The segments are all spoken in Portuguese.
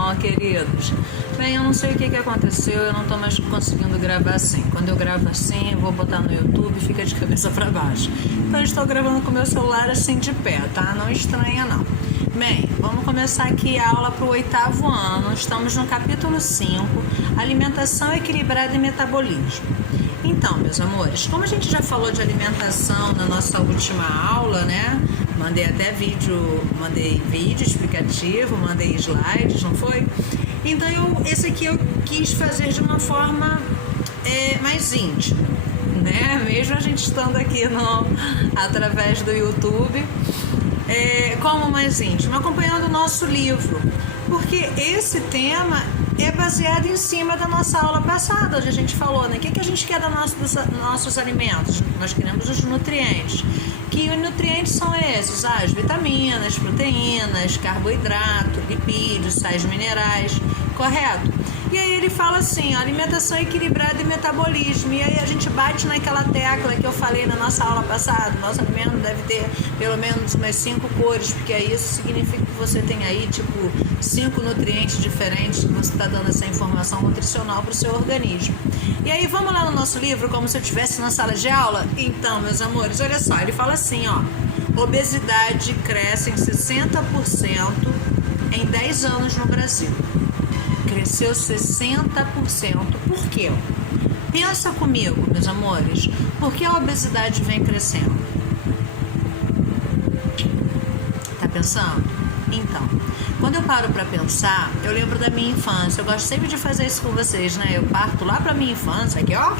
bom, queridos? Bem, eu não sei o que aconteceu, eu não tô mais conseguindo gravar assim. Quando eu gravo assim, eu vou botar no YouTube e fica de cabeça pra baixo. Então eu estou gravando com o meu celular assim de pé, tá? Não estranha não. Bem, vamos começar aqui a aula para o 8º ano. Estamos no capítulo 5, Alimentação Equilibrada e Metabolismo. Então, meus amores, como a gente já falou de alimentação na nossa última aula, né? Mandei vídeo explicativo, mandei slides, não foi? Então, esse aqui eu quis fazer de uma forma mais íntima, né? Mesmo a gente estando aqui através do YouTube, como mais íntimo, acompanhando o nosso livro, porque esse tema é baseado em cima da nossa aula passada, onde a gente falou, né? O que a gente quer dos nossos alimentos? Nós queremos os nutrientes. Que os nutrientes são esses? As vitaminas, proteínas, carboidrato, lipídios, sais minerais, correto? E aí ele fala assim, alimentação equilibrada e metabolismo. E aí a gente bate naquela tecla que eu falei na nossa aula passada. Nosso alimento deve ter pelo menos umas 5 cores, porque aí isso significa que você tem aí, 5 nutrientes diferentes que você está dando essa informação nutricional para o seu organismo. E aí vamos lá no nosso livro, como se eu estivesse na sala de aula? Então, meus amores, olha só, ele fala assim, ó. Obesidade cresce em 60% em 10 anos no Brasil. Cresceu 60%. Por quê? Pensa comigo, meus amores. Por que a obesidade vem crescendo? Tá pensando? Então, quando eu paro para pensar, eu lembro da minha infância. Eu gosto sempre de fazer isso com vocês, né? Eu parto lá pra minha infância, aqui ó,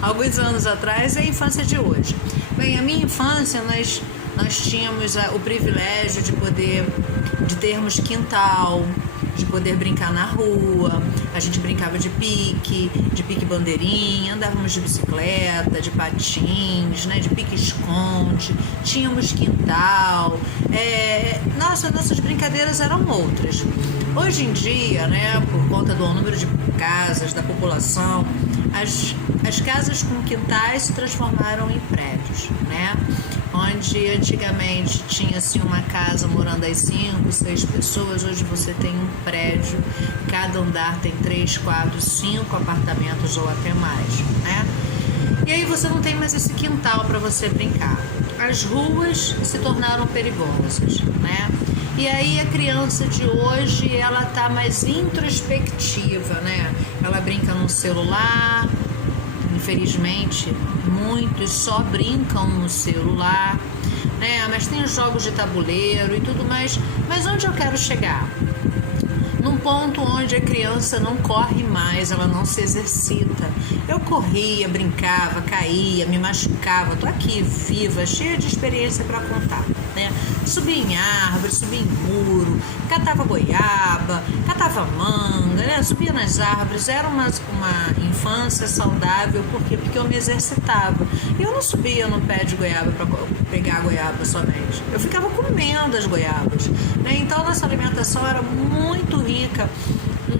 alguns anos atrás, é a infância de hoje. Bem, a minha infância, nós tínhamos o privilégio de termos quintal, de poder brincar na rua. A gente brincava de pique bandeirinha, andávamos de bicicleta, de patins, né, de pique-esconde, tínhamos quintal. Nossas brincadeiras eram outras. Hoje em dia, né, por conta do número de casas, da população, as casas com quintais se transformaram em prédios, né? Onde antigamente tinha assim uma casa morando as 5, 6 pessoas, hoje você tem um prédio, cada andar tem 3, 4, 5 apartamentos ou até mais, né? E aí você não tem mais esse quintal para você brincar. As ruas se tornaram perigosas, né? E aí a criança de hoje, ela tá mais introspectiva, né? Ela brinca no celular. Infelizmente, muitos só brincam no celular, né? Mas tem os jogos de tabuleiro e tudo mais. Mas onde eu quero chegar? Num ponto onde a criança não corre mais, ela não se exercita. Eu corria, brincava, caía, me machucava. Tô aqui, viva, cheia de experiência para contar, né? Subia em árvore, subia em muro, catava goiaba, catava manga, né? Subia nas árvores. Era uma infância saudável, por quê? Porque eu me exercitava. E eu não subia no pé de goiaba para pegar a goiaba somente. Eu ficava comendo as goiabas, né? Então, nossa alimentação era muito rica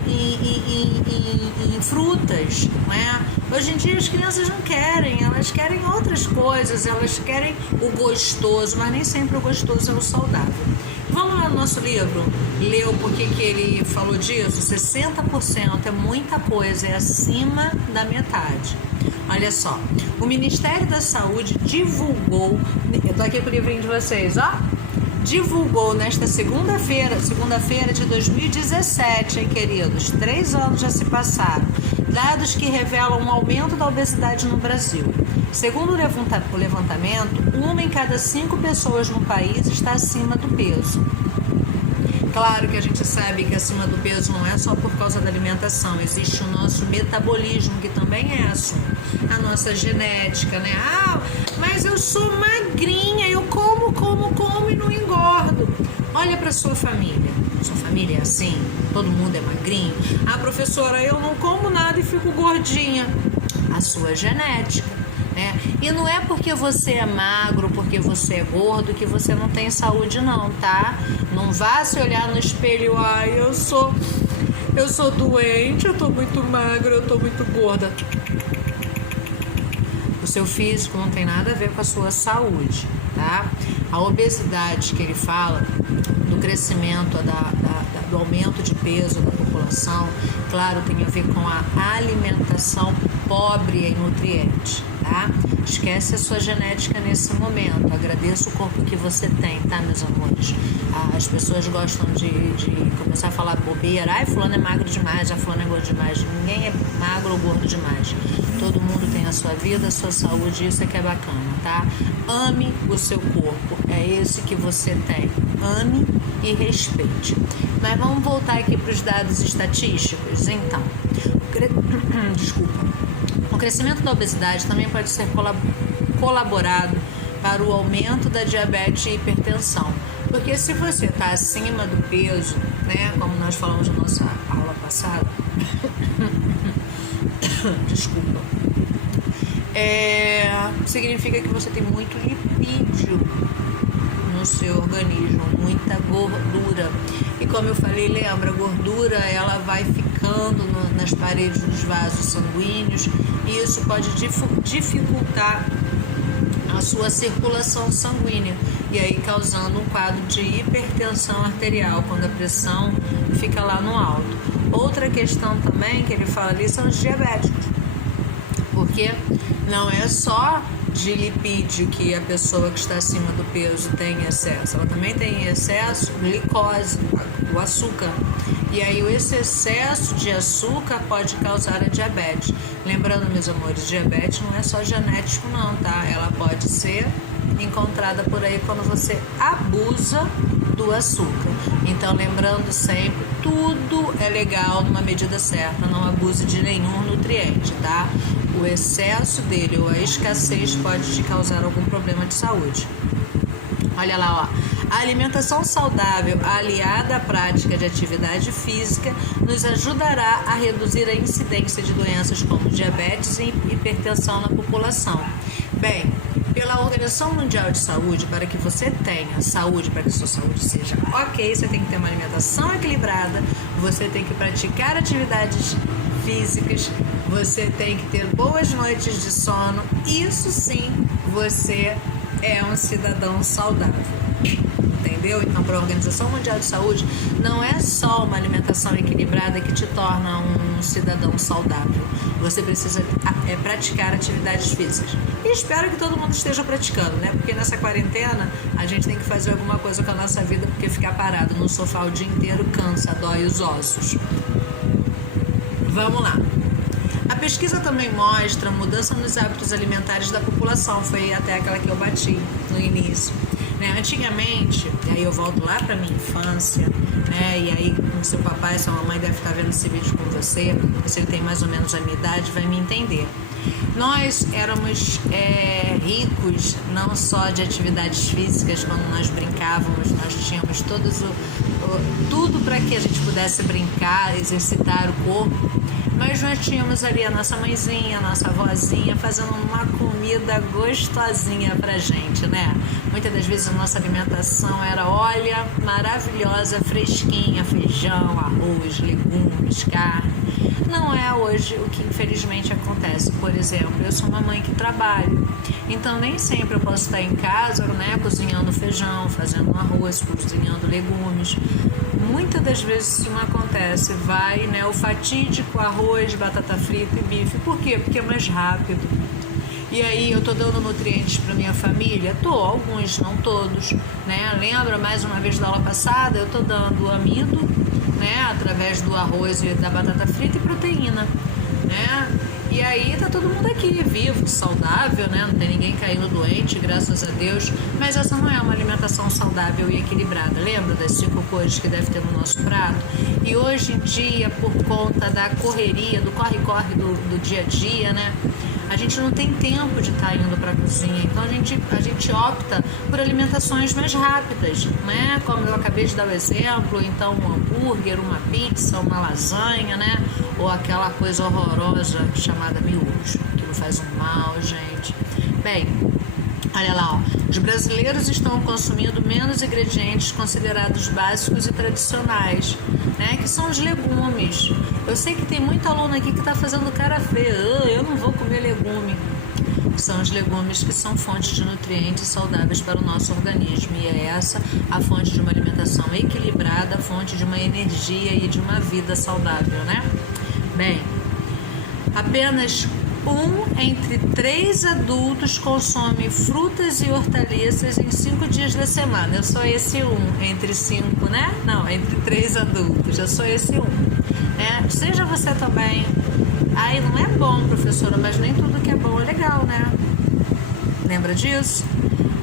em frutas, né? Hoje em dia as crianças não querem, elas querem outras coisas, elas querem o gostoso, mas nem sempre o gostoso é o saudável. Vamos lá no nosso livro, ler o porquê que ele falou disso. 60% é muita coisa, é acima da metade. Olha só, o Ministério da Saúde divulgou, eu tô aqui com o livrinho de vocês, ó. Divulgou nesta segunda-feira de 2017, hein, queridos? 3 anos já se passaram. Dados que revelam um aumento da obesidade no Brasil. Segundo o levantamento, 1 em cada 5 pessoas no país está acima do peso. Claro que a gente sabe que acima do peso não é só por causa da alimentação, existe o nosso metabolismo, que também é assunto, a nossa genética, né? Ah, mas eu sou magrinha, eu como e não engordo. Olha para sua família é assim? Todo mundo é magrinho? Ah, professora, eu não como nada e fico gordinha. A sua genética. E não é porque você é magro, porque você é gordo, que você não tem saúde não, tá? Não vá se olhar no espelho, eu sou doente, eu tô muito magra, eu tô muito gorda. O seu físico não tem nada a ver com a sua saúde, tá? A obesidade que ele fala, do crescimento, do aumento de peso da população, claro, tem a ver com a alimentação pobre em nutrientes, tá? Esquece a sua genética nesse momento, agradeça o corpo que você tem, tá, meus amores? As pessoas gostam de começar a falar bobeira, ai, fulano é magro demais, a fulano é gordo demais. Ninguém é magro ou gordo demais. Todo mundo tem a sua vida, a sua saúde, isso é que é bacana, tá? Ame o seu corpo, é esse que você tem. Ame e respeite. Mas vamos voltar aqui para os dados estatísticos, então. Desculpa. O crescimento da obesidade também pode ser colaborado para o aumento da diabetes e hipertensão. Porque se você está acima do peso, né, como nós falamos na nossa aula passada, desculpa, significa que você tem muito lipídio no seu organismo, muita gordura. E como eu falei, lembra, a gordura ela vai ficando nas paredes dos vasos sanguíneos e isso pode dificultar a sua circulação sanguínea e aí causando um quadro de hipertensão arterial, quando a pressão fica lá no alto. Outra questão também que ele fala ali são os diabéticos, porque não é só de lipídio que a pessoa que está acima do peso tem excesso, ela também tem excesso de glicose, o açúcar. E aí esse excesso de açúcar pode causar a diabetes. Lembrando, meus amores, diabetes não é só genético não, tá? Ela pode ser encontrada por aí quando você abusa do açúcar. Então, lembrando sempre, tudo é legal numa medida certa, não abuse de nenhum nutriente, tá? O excesso dele ou a escassez pode te causar algum problema de saúde. Olha lá, ó. A alimentação saudável aliada à prática de atividade física nos ajudará a reduzir a incidência de doenças como diabetes e hipertensão na população. Bem, pela Organização Mundial de Saúde, para que você tenha saúde, para que sua saúde seja ok, você tem que ter uma alimentação equilibrada, você tem que praticar atividades físicas, você tem que ter boas noites de sono. Isso sim, você é um cidadão saudável. Entendeu? Então, para a Organização Mundial de Saúde, não é só uma alimentação equilibrada que te torna um cidadão saudável. Você precisa praticar atividades físicas. E espero que todo mundo esteja praticando, né? Porque nessa quarentena a gente tem que fazer alguma coisa com a nossa vida, porque ficar parado no sofá o dia inteiro cansa, dói os ossos. Vamos lá. A pesquisa também mostra mudança nos hábitos alimentares da população. Foi até aquela que eu bati no início. Antigamente, e aí eu volto lá para minha infância, né? E aí seu papai, sua mamãe deve estar vendo esse vídeo com você, se ele tem mais ou menos a minha idade, vai me entender. Nós éramos ricos não só de atividades físicas, quando nós brincávamos, nós tínhamos tudo para que a gente pudesse brincar, exercitar o corpo, mas nós tínhamos ali a nossa mãezinha, a nossa avózinha fazendo uma comida gostosinha pra gente, né? Muitas das vezes a nossa alimentação era, olha, maravilhosa, fresquinha, feijão, arroz, legumes, carne. Não é hoje o que infelizmente acontece. Por exemplo, eu sou uma mãe que trabalho, então nem sempre eu posso estar em casa, né, cozinhando feijão, fazendo arroz, cozinhando legumes. Muitas das vezes isso não acontece, vai, né, o fatídico arroz, batata frita e bife. Por quê? Porque é mais rápido. E aí eu tô dando nutrientes para minha família? Tô, alguns, não todos, né? Lembra mais uma vez da aula passada? Eu tô dando amido, né, através do arroz e da batata frita e proteína, né? E aí tá todo mundo aqui, vivo, saudável, né? Não tem ninguém caindo doente, graças a Deus. Mas essa não é uma alimentação saudável e equilibrada. Lembra das 5 cores que deve ter no nosso prato? E hoje em dia, por conta da correria, do corre-corre do dia a dia, né? A gente não tem tempo de estar indo para a cozinha, então a gente opta por alimentações mais rápidas, né? Como eu acabei de dar o exemplo, então um hambúrguer, uma pizza, uma lasanha, né? Ou aquela coisa horrorosa chamada miojo, que não faz um mal, gente. Bem, olha lá, ó. Os brasileiros estão consumindo menos ingredientes considerados básicos e tradicionais, né? Que são os legumes. Eu sei que tem muito aluno aqui que está fazendo cara feia. Eu não vou comer legume. São os legumes que são fontes de nutrientes saudáveis para o nosso organismo. E é essa a fonte de uma alimentação equilibrada, a fonte de uma energia e de uma vida saudável, né? Bem, apenas 1 entre 3 adultos consome frutas e hortaliças em 5 dias da semana. Eu sou esse 1 entre 5, né? Não, entre 3 adultos. Eu sou esse 1. Seja você também. Ai, não é bom, professora, mas nem tudo que é bom é legal, né? Lembra disso?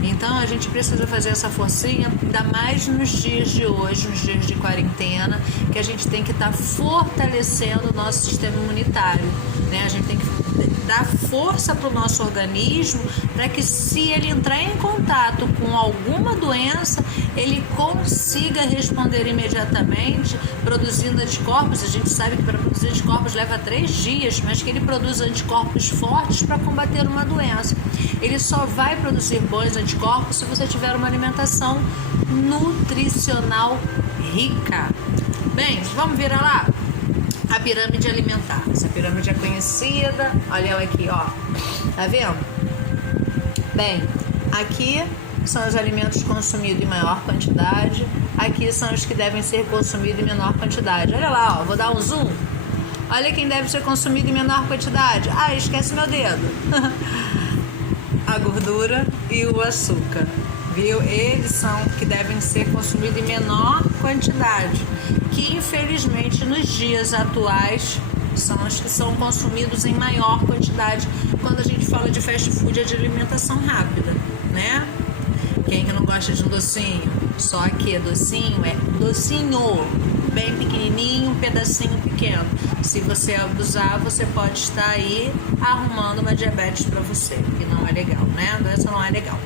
Então a gente precisa fazer essa forcinha, ainda mais nos dias de hoje, nos dias de quarentena, que a gente tem que estar fortalecendo o nosso sistema imunitário, né? A gente tem que dar força para o nosso organismo para que, se ele entrar em contato com alguma doença, ele consiga responder imediatamente, produzindo anticorpos. A gente sabe que para produzir anticorpos leva 3 dias, mas que ele produz anticorpos fortes para combater uma doença. Ele só vai produzir bons anticorpos se você tiver uma alimentação nutricional rica. Bem, vamos virar lá? A pirâmide alimentar. Essa pirâmide é conhecida. Olha ela aqui, ó. Tá vendo? Bem, aqui são os alimentos consumidos em maior quantidade. Aqui são os que devem ser consumidos em menor quantidade. Olha lá, ó. Vou dar um zoom. Olha quem deve ser consumido em menor quantidade. Ah, esquece meu dedo. A gordura e o açúcar. Viu? Eles são que devem ser consumidos em menor quantidade, que infelizmente nos dias atuais são os que são consumidos em maior quantidade quando a gente fala de fast food, é de alimentação rápida, né? Quem que não gosta de um docinho? Só que docinho é docinho, bem pequenininho, um pedacinho pequeno. Se você abusar, você pode estar aí arrumando uma diabetes para você, que não é legal, né? A doença não é legal.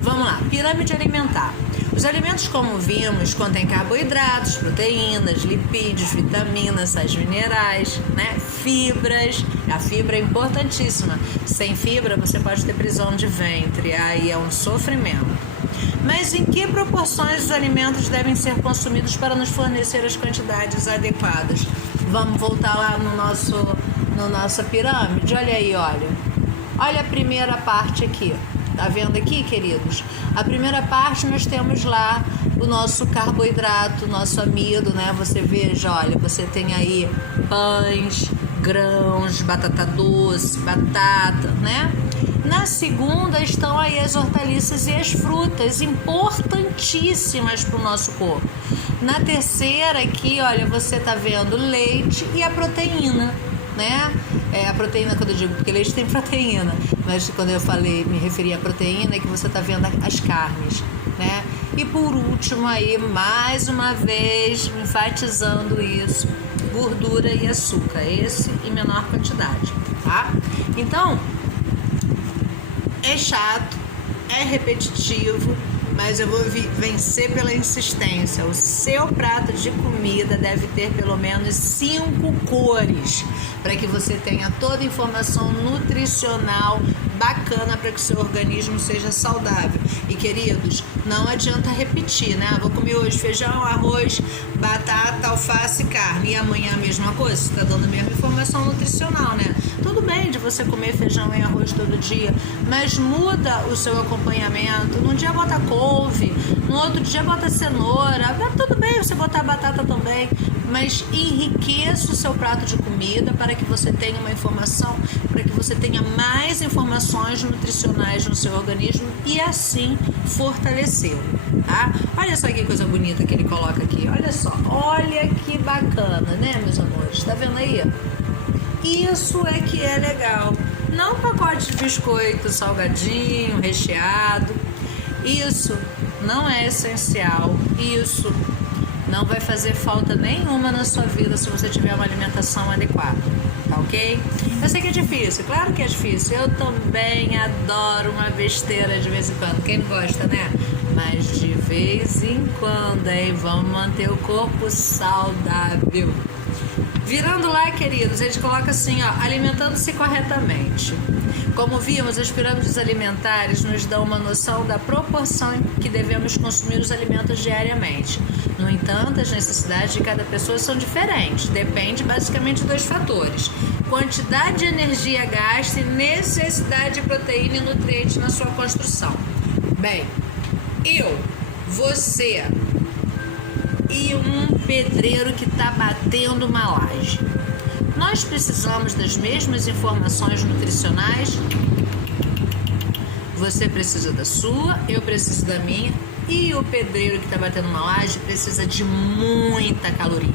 Vamos lá, pirâmide alimentar. Os alimentos, como vimos, contêm carboidratos, proteínas, lipídios, vitaminas, sais minerais, né? Fibras. A fibra é importantíssima. Sem fibra, você pode ter prisão de ventre, aí é um sofrimento. Mas em que proporções os alimentos devem ser consumidos para nos fornecer as quantidades adequadas? Vamos voltar lá no nossa pirâmide. Olha aí, olha. Olha a primeira parte aqui. Tá vendo aqui, queridos? A primeira parte nós temos lá o nosso carboidrato, nosso amido, né? Você veja, olha, você tem aí pães, grãos, batata doce, batata, né? Na segunda estão aí as hortaliças e as frutas, importantíssimas para o nosso corpo. Na terceira aqui, olha, você tá vendo leite e a proteína, né? A proteína, quando eu digo, porque leite tem proteína, mas quando eu falei, me referi à proteína, é que você tá vendo as carnes, né? E por último aí, mais uma vez, enfatizando isso, gordura e açúcar, esse em menor quantidade, tá? Então, é chato, é repetitivo, mas eu vou vencer pela insistência. O seu prato de comida deve ter pelo menos 5 cores, para que você tenha toda a informação nutricional bacana para que o seu organismo seja saudável. E, queridos, não adianta repetir, né? Vou comer hoje feijão, arroz, batata, alface e carne, e amanhã a mesma coisa. Você está dando a mesma informação nutricional, né? Tudo bem de você comer feijão e arroz todo dia, mas muda o seu acompanhamento. Num dia bota couve, no outro dia bota cenoura. Tudo bem você botar batata também, mas enriqueça o seu prato de comida para que você tenha uma informação, para que você tenha mais informações nutricionais no seu organismo e assim fortalecê-lo, tá? Olha só que coisa bonita que ele coloca aqui, olha só, olha que bacana, né, meus amores? Tá vendo aí? Isso é que é legal. Não pacote de biscoito salgadinho, recheado. Isso não é essencial. Isso não vai fazer falta nenhuma na sua vida se você tiver uma alimentação adequada, tá ok? Eu sei que é difícil, claro que é difícil. Eu também adoro uma besteira de vez em quando. Quem não gosta, né? Mas de vez em quando, hein? Vamos manter o corpo saudável. Virando lá, queridos, a gente coloca assim, ó, alimentando-se corretamente. Como vimos, as pirâmides alimentares nos dão uma noção da proporção em que devemos consumir os alimentos diariamente. No entanto, as necessidades de cada pessoa são diferentes. Depende basicamente de 2 fatores: quantidade de energia gasta e necessidade de proteína e nutrientes na sua construção. Bem, eu, você e um pedreiro que está batendo uma laje, nós precisamos das mesmas informações nutricionais? Você precisa da sua, eu preciso da minha, e o pedreiro que está batendo uma laje precisa de muita caloria,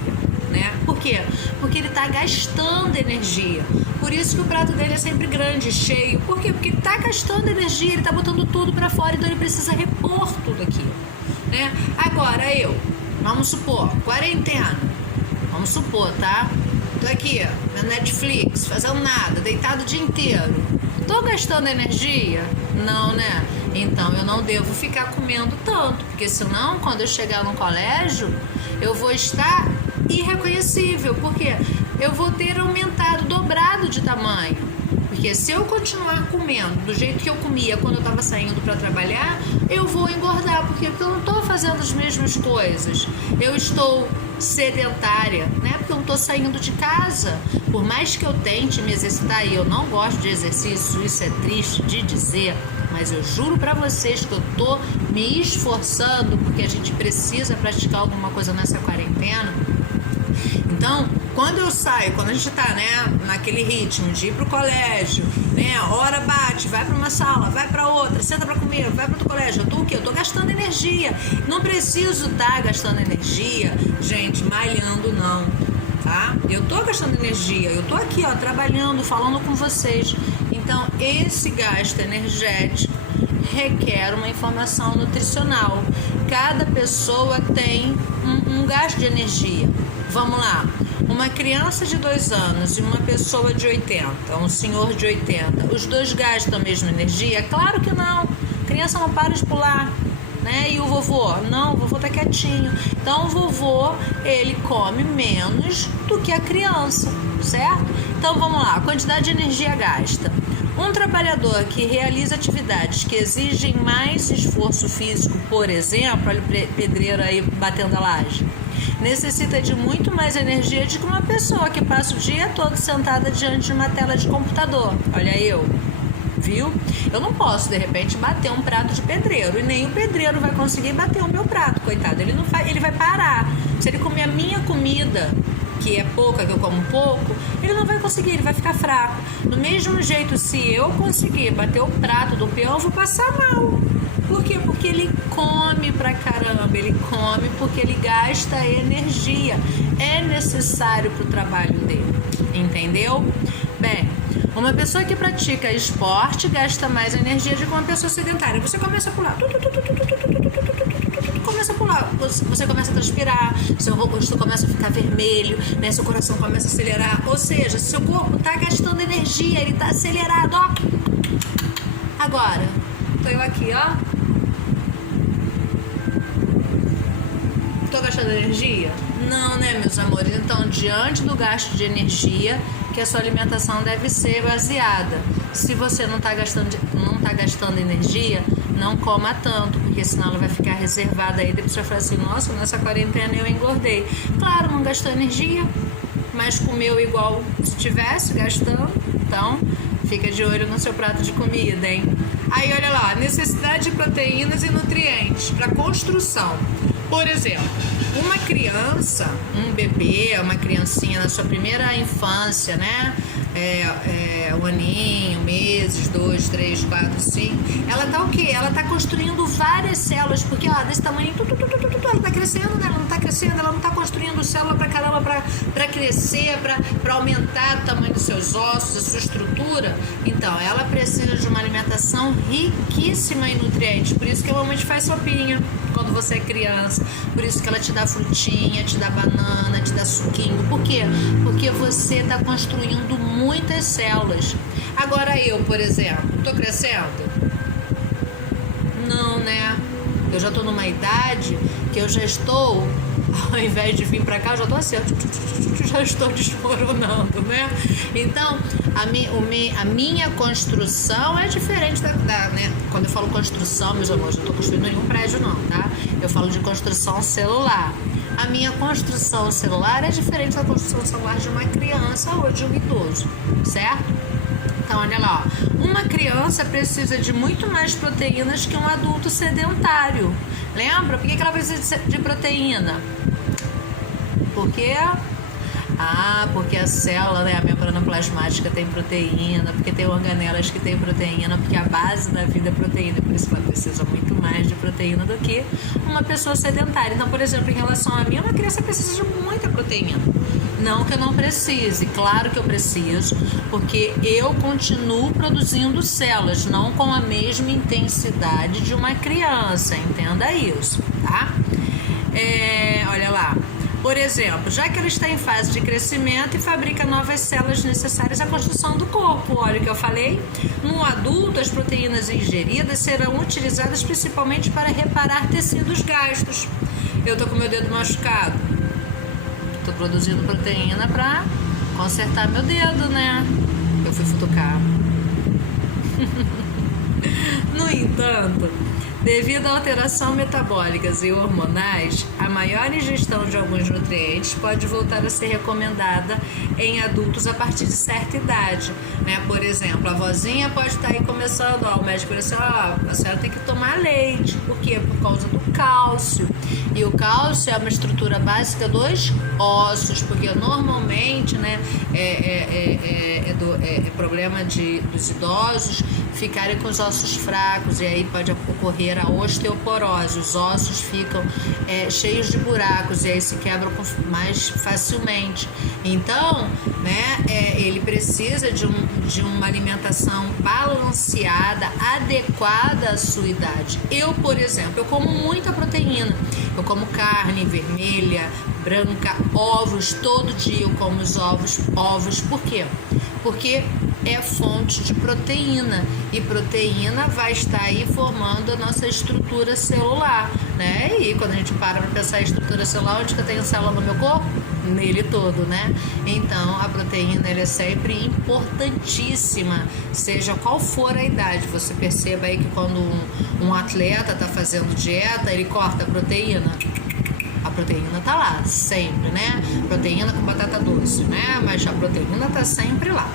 né? Por quê? Porque ele está gastando energia. Por isso que o prato dele é sempre grande, cheio. Por quê? Porque ele está gastando energia, ele está botando tudo para fora, então ele precisa repor tudo aquilo, né? Agora vamos supor, quarentena. Vamos supor, tá? Tô aqui, na Netflix, fazendo nada, deitado o dia inteiro. Tô gastando energia? Não, né? Então eu não devo ficar comendo tanto, porque senão, quando eu chegar no colégio, eu vou estar irreconhecível, porque eu vou ter aumentado, dobrado de tamanho. Porque se eu continuar comendo do jeito que eu comia quando eu estava saindo para trabalhar, eu vou engordar, porque eu não estou fazendo as mesmas coisas. Eu estou sedentária, né? Porque eu não estou saindo de casa. Por mais que eu tente me exercitar, e eu não gosto de exercício, isso é triste de dizer, mas eu juro para vocês que eu estou me esforçando, porque a gente precisa praticar alguma coisa nessa quarentena. Então, quando eu saio, quando a gente tá, né, naquele ritmo de ir pro colégio, né, hora bate, vai pra uma sala, vai pra outra, senta pra comer, vai pro outro colégio, eu tô o quê? Eu tô gastando energia. Não preciso estar gastando energia, gente, malhando não, tá? Eu tô gastando energia, eu tô aqui, ó, trabalhando, falando com vocês. Então, esse gasto energético requer uma informação nutricional. Cada pessoa tem um gasto de energia. Vamos lá, uma criança de 2 anos e uma pessoa de 80, um senhor de 80, os dois gastam a mesma energia? Claro que não, a criança não para de pular, né? E o vovô? Não, o vovô tá quietinho. Então o vovô, ele come menos do que a criança, certo? Então vamos lá, a quantidade de energia gasta. Um trabalhador que realiza atividades que exigem mais esforço físico, por exemplo, olha o pedreiro aí batendo a laje, necessita de muito mais energia do que uma pessoa que passa o dia todo sentada diante de uma tela de computador. Olha eu, viu? Eu não posso, de repente, bater um prato de pedreiro, e nem o pedreiro vai conseguir bater o meu prato, coitado. Ele não vai, ele vai parar. Se ele comer a minha comida, que é pouca, que eu como pouco, ele não vai conseguir, ele vai ficar fraco. Do mesmo jeito, se eu conseguir bater o prato do peão, eu vou passar mal. Por quê? Porque ele come pra caramba, ele come porque ele gasta energia. É necessário pro trabalho dele, entendeu? Bem, uma pessoa que pratica esporte gasta mais energia do que uma pessoa sedentária. Você começa a pular, começa a pular, você começa a transpirar, seu rosto começa a ficar vermelho, né? Seu coração começa a acelerar, ou seja, seu corpo tá gastando energia, ele tá acelerado, ó. Agora, tô eu aqui, ó. Tô gastando energia? Não, né, meus amores? Então, diante do gasto de energia, que a sua alimentação deve ser baseada. Se você não tá gastando energia, não coma tanto, porque senão ela vai ficar reservada aí. Depois você vai falar assim, nossa, nessa quarentena eu engordei. Claro, não gastou energia, mas comeu igual se tivesse gastando. Então, fica de olho no seu prato de comida, hein? Aí, olha lá, necessidade de proteínas e nutrientes para construção. Por exemplo, uma criança, um bebê, uma criancinha na sua primeira infância, né? Um aninho, meses, 2, 3, 4, 5. Ela tá o quê? Ela tá construindo várias células, porque ó, desse tamanho, ela tá crescendo, né? Ela não tá crescendo, ela não tá construindo célula pra caramba pra crescer, pra aumentar o tamanho dos seus ossos, a sua estrutura. Então, ela precisa de uma alimentação riquíssima em nutrientes. Por isso que a mamãe te faz sopinha quando você é criança. Por isso que ela te dá frutinha, te dá banana, te dá suquinho. Por quê? Porque você está construindo muitas células. Agora eu, por exemplo, estou crescendo? Não, né? Eu já estou numa idade porque eu já estou, ao invés de vir para cá, eu já estou assim, já estou desmoronando, né? Então, a minha construção é diferente da né? Quando eu falo construção, meus amores, eu não estou construindo nenhum prédio não, tá? Eu falo de construção celular. A minha construção celular é diferente da construção celular de uma criança ou de um idoso, certo? Então, olha lá, ó. Uma criança precisa de muito mais proteínas que um adulto sedentário. Lembra? Por que ela precisa de proteína? Porque a célula, né, a membrana plasmática tem proteína, porque tem organelas que tem proteína, porque a base da vida é proteína, por isso ela precisa muito mais de proteína do que uma pessoa sedentária. Então, por exemplo, em relação a mim, uma criança precisa de muita proteína. Não que eu não precise, claro que eu preciso, porque eu continuo produzindo células, não com a mesma intensidade de uma criança, entenda isso, tá? Olha lá. Por exemplo, já que ela está em fase de crescimento e fabrica novas células necessárias à construção do corpo. Olha o que eu falei. No adulto, as proteínas ingeridas serão utilizadas principalmente para reparar tecidos gastos. Eu tô com meu dedo machucado. Tô produzindo proteína para consertar meu dedo, né? Eu fui futucar. No entanto, devido a alterações metabólicas e hormonais, a maior ingestão de alguns nutrientes pode voltar a ser recomendada em adultos a partir de certa idade, né? Por exemplo, a vozinha pode estar aí começando, o médico disse, a senhora tem que tomar leite. Por quê? Por causa do cálcio. E o cálcio é uma estrutura básica dos ossos, porque normalmente, né, é problema dos idosos ficarem com os ossos fracos, e aí pode ocorrer a osteoporose. Os ossos ficam cheios de buracos e aí se quebram mais facilmente. Então, né, ele precisa de uma alimentação balanceada, adequada à sua idade. Eu, por exemplo, eu como muita proteína. Eu como carne vermelha, branca, ovos, todo dia eu como os ovos. Por quê? Porque é fonte de proteína, e proteína vai estar aí formando a nossa estrutura celular, né? E quando a gente para pensar em estrutura celular, onde que eu tenho célula no meu corpo? Nele todo, né? Então, a proteína, ela é sempre importantíssima, seja qual for a idade. Você perceba aí que quando um atleta está fazendo dieta, ele corta a proteína. A proteína tá lá, sempre, né? Proteína com batata doce, né? Mas a proteína tá sempre lá.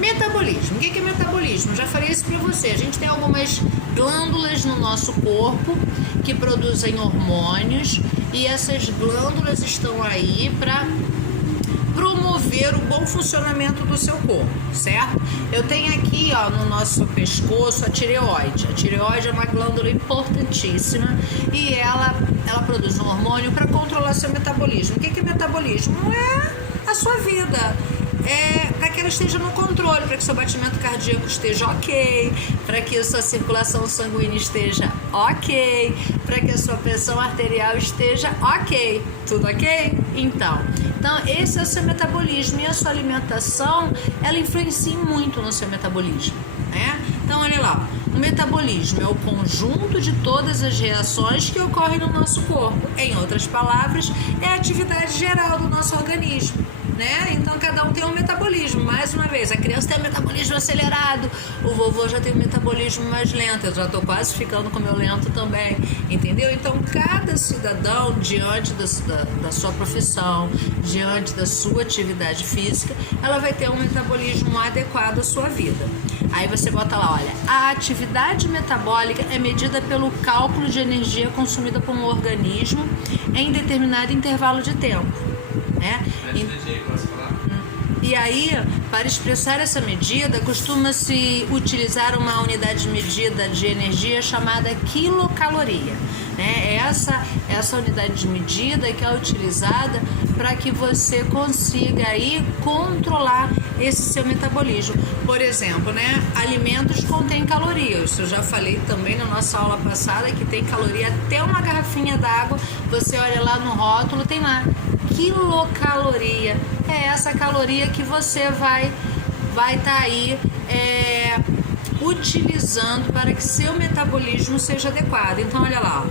Metabolismo. O que é metabolismo? Já falei isso pra você. A gente tem algumas glândulas no nosso corpo que produzem hormônios, e essas glândulas estão aí para promover o bom funcionamento do seu corpo, certo? Eu tenho aqui, ó, no nosso pescoço a tireoide. A tireoide é uma glândula importantíssima e ela produz um hormônio para controlar seu metabolismo. O que é metabolismo? É a sua vida. Para que ela esteja no controle, para que seu batimento cardíaco esteja ok, para que a sua circulação sanguínea esteja ok, para que a sua pressão arterial esteja ok. Tudo ok? Então, esse é o seu metabolismo, e a sua alimentação, ela influencia muito no seu metabolismo, né? Então, olha lá, o metabolismo é o conjunto de todas as reações que ocorrem no nosso corpo. Em outras palavras, é a atividade geral do nosso organismo, né? Então, cada um tem um metabolismo. Mais uma vez, a criança tem um metabolismo acelerado, o vovô já tem um metabolismo mais lento. Eu já estou quase ficando com o meu lento também, entendeu? Então, cada cidadão, diante da sua profissão, diante da sua atividade física, ela vai ter um metabolismo adequado à sua vida. Aí você bota lá, olha, a atividade metabólica é medida pelo cálculo de energia consumida por um organismo em determinado intervalo de tempo, né? E aí, para expressar essa medida, costuma-se utilizar uma unidade de medida de energia chamada quilocaloria, né? Essa unidade de medida que é utilizada para que você consiga aí controlar esse seu metabolismo. Por exemplo, né? Alimentos contêm calorias. Eu já falei também na nossa aula passada que tem caloria até uma garrafinha d'água. Você olha lá no rótulo, tem lá quilocaloria. É essa caloria que você vai estar aí utilizando para que seu metabolismo seja adequado. Então, olha lá,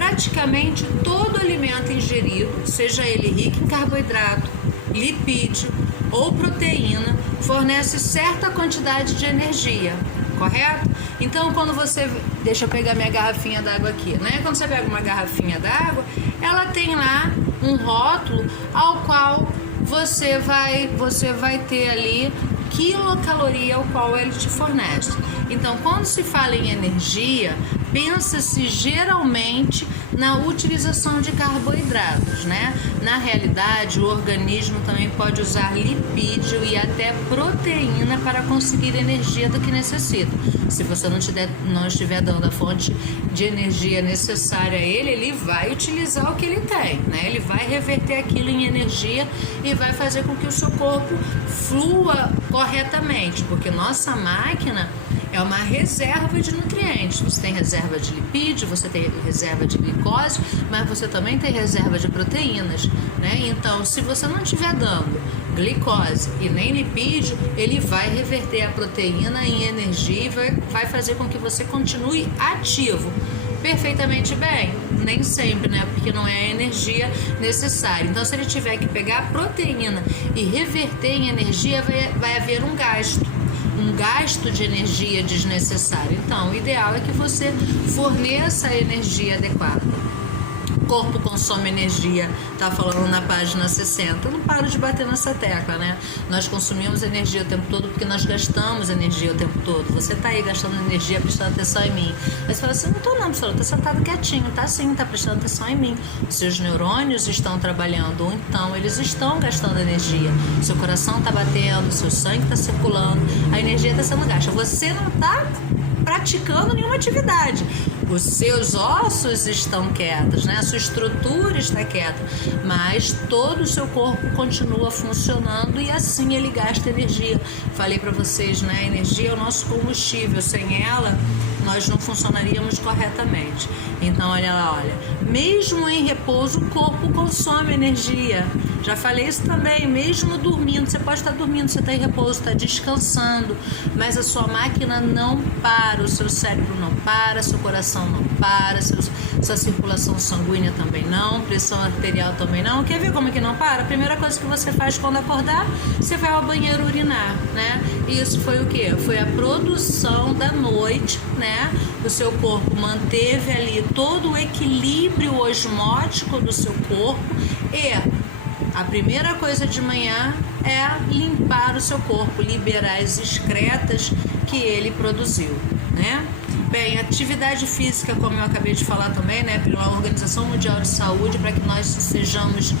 praticamente todo alimento ingerido, seja ele rico em carboidrato, lipídio ou proteína, fornece certa quantidade de energia, correto? Então, quando você... Deixa eu pegar minha garrafinha d'água aqui, né? Quando você pega uma garrafinha d'água, ela tem lá um rótulo ao qual você vai ter ali quilocaloria ao qual ele te fornece. Então, quando se fala em energia, pensa-se geralmente na utilização de carboidratos, né? Na realidade, o organismo também pode usar lipídio e até proteína para conseguir energia do que necessita. Se você não estiver dando a fonte de energia necessária a ele vai utilizar o que ele tem, né? Ele vai reverter aquilo em energia e vai fazer com que o seu corpo flua corretamente, porque nossa máquina é uma reserva de nutrientes. Você tem reserva de lipídio, você tem reserva de glicose, mas você também tem reserva de proteínas, né? Então, se você não estiver dando glicose e nem lipídio, ele vai reverter a proteína em energia e vai fazer com que você continue ativo. Perfeitamente bem, nem sempre, né? Porque não é a energia necessária. Então, se ele tiver que pegar a proteína e reverter em energia, vai haver um gasto de energia desnecessário. Então, o ideal é que você forneça a energia adequada. O corpo consome energia, tá falando na página 60. Eu não paro de bater nessa tecla, né? Nós consumimos energia o tempo todo porque nós gastamos energia o tempo todo. Você tá aí gastando energia, prestando atenção em mim. Aí você fala assim, não tô não, professor, eu tô sentado quietinho. Tá sim, tá prestando atenção em mim. Os seus neurônios estão trabalhando, ou então eles estão gastando energia. Seu coração tá batendo, seu sangue tá circulando, a energia tá sendo gasta. Você não tá praticando nenhuma atividade. Os seus ossos estão quietos, né? A sua estrutura está quieta, mas todo o seu corpo continua funcionando e assim ele gasta energia. Falei para vocês, né? A energia é o nosso combustível. Sem ela, nós não funcionaríamos corretamente. Então, olha lá, olha. Mesmo em repouso, o corpo consome energia. Já falei isso também. Mesmo dormindo, você pode estar dormindo, você está em repouso, está descansando, mas a sua máquina não para, o seu cérebro não para, seu coração não para, sua circulação sanguínea também não, pressão arterial também não. Quer ver como é que não para? A primeira coisa que você faz quando acordar, você vai ao banheiro urinar, né? E isso foi o quê? Foi a produção da noite, né? O seu corpo manteve ali todo o equilíbrio osmótico do seu corpo e a primeira coisa de manhã é limpar o seu corpo, liberar as excretas que ele produziu, né? Bem, atividade física, como eu acabei de falar também, né, pela Organização Mundial de Saúde, para que nós sejamos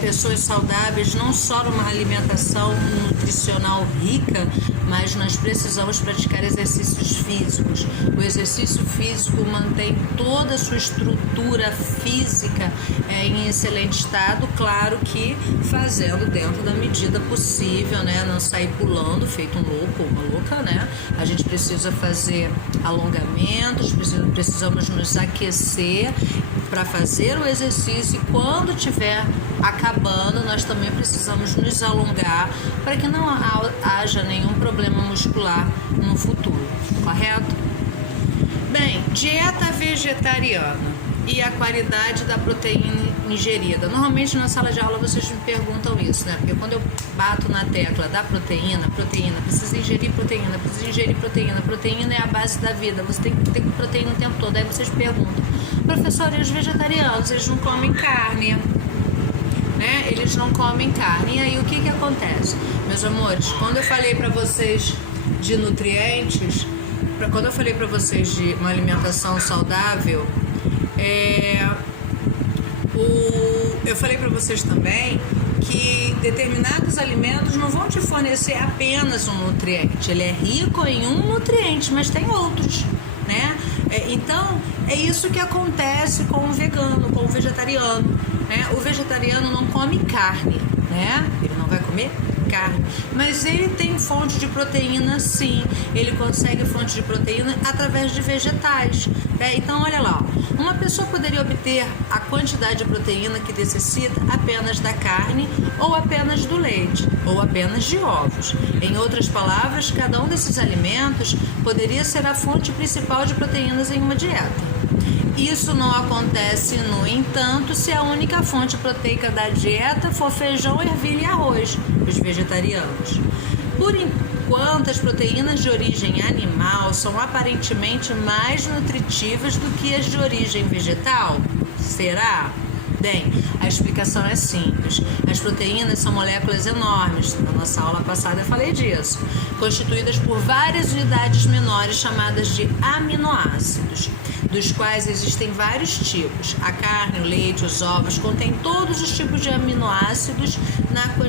pessoas saudáveis, não só numa alimentação nutricional rica, mas nós precisamos praticar exercícios físicos. O exercício físico mantém toda a sua estrutura física em excelente estado, claro que fazendo dentro da medida possível, né, não sair pulando, feito um louco ou uma louca, né? A gente precisa fazer alongamentos, precisamos nos aquecer para fazer o exercício e quando estiver acabando, nós também precisamos nos alongar para que não haja nenhum problema muscular no futuro, correto? Bem, dieta vegetariana e a qualidade da proteína ingerida. Normalmente na sala de aula vocês me perguntam isso, né? Porque quando eu bato na tecla da proteína, precisa ingerir proteína, proteína é a base da vida, você tem que ter proteína o tempo todo. Aí vocês perguntam, professor, e os vegetarianos, eles não comem carne, né? Eles não comem carne. E aí o que acontece? Meus amores, quando eu falei para vocês de nutrientes, quando eu falei para vocês de uma alimentação saudável, eu falei para vocês também que determinados alimentos não vão te fornecer apenas um nutriente. Ele é rico em um nutriente, mas tem outros, né? Então, é isso que acontece com o vegano, com o vegetariano, né? O vegetariano não come carne, né? Ele não vai comer carne, mas ele tem fonte de proteína, sim. Ele consegue fonte de proteína através de vegetais. Então, olha lá, uma pessoa poderia obter a quantidade de proteína que necessita apenas da carne, ou apenas do leite, ou apenas de ovos. Em outras palavras, cada um desses alimentos poderia ser a fonte principal de proteínas em uma dieta. Isso não acontece, no entanto, se a única fonte proteica da dieta for feijão, ervilha e arroz, os vegetarianos. Por enquanto, as proteínas de origem animal são aparentemente mais nutritivas do que as de origem vegetal. Será? Bem, a explicação é simples. As proteínas são moléculas enormes, na nossa aula passada eu falei disso, constituídas por várias unidades menores chamadas de aminoácidos, dos quais existem vários tipos. A carne, o leite, os ovos contêm todos os tipos de aminoácidos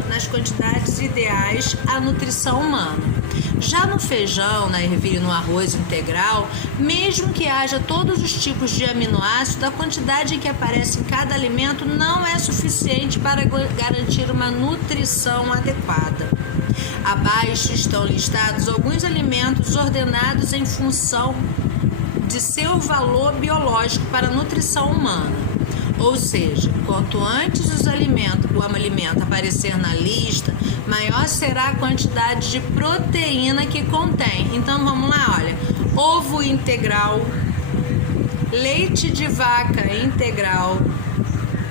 nas quantidades ideais à nutrição humana. Já no feijão, na ervilha e no arroz integral, mesmo que haja todos os tipos de aminoácidos, a quantidade que aparece em cada alimento não é suficiente para garantir uma nutrição adequada. Abaixo estão listados alguns alimentos ordenados em função de seu valor biológico para a nutrição humana. Ou seja, quanto antes o alimento aparecer na lista, maior será a quantidade de proteína que contém. Então vamos lá, olha: ovo integral, leite de vaca integral,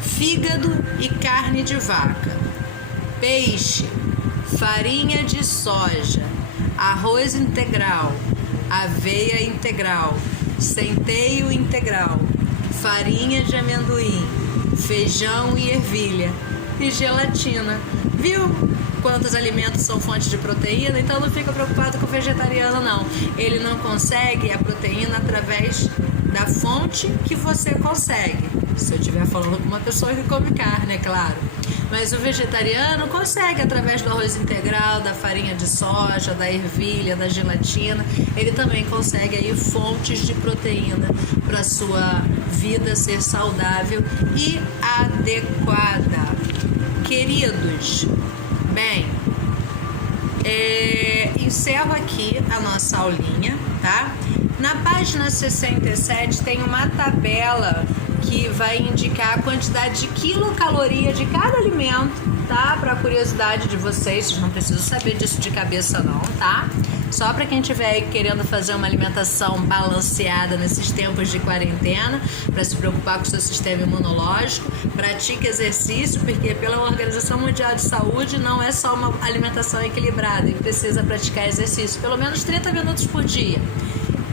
fígado e carne de vaca, peixe, farinha de soja, arroz integral, aveia integral, centeio integral, farinha de amendoim, feijão e ervilha e gelatina. Viu quantos alimentos são fontes de proteína? Então não fica preocupado com o vegetariano, não. Ele não consegue a proteína através da fonte que você consegue. Se eu estiver falando com uma pessoa que come carne, é claro. Mas o vegetariano consegue através do arroz integral, da farinha de soja, da ervilha, da gelatina. Ele também consegue aí fontes de proteína para a sua vida ser saudável e adequada. Queridos, bem, encerro aqui a nossa aulinha, tá? Na página 67 tem uma tabela que vai indicar a quantidade de quilocaloria de cada alimento, tá? Para curiosidade de vocês não precisam saber disso de cabeça não, tá? Só para quem estiver aí querendo fazer uma alimentação balanceada nesses tempos de quarentena, para se preocupar com o seu sistema imunológico, pratique exercício, porque pela Organização Mundial de Saúde não é só uma alimentação equilibrada, e precisa praticar exercício pelo menos 30 minutos por dia.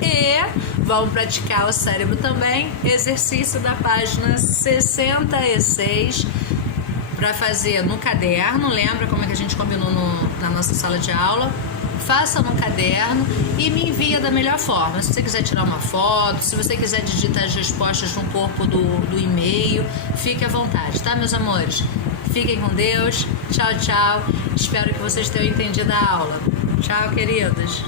E vamos praticar o cérebro também, exercício da página 66, para fazer no caderno. Lembra como é que a gente combinou na nossa sala de aula? Faça no caderno e me envia da melhor forma. Se você quiser tirar uma foto, se você quiser digitar as respostas no corpo do e-mail, fique à vontade, tá, meus amores? Fiquem com Deus. Tchau, tchau. Espero que vocês tenham entendido a aula. Tchau, queridos.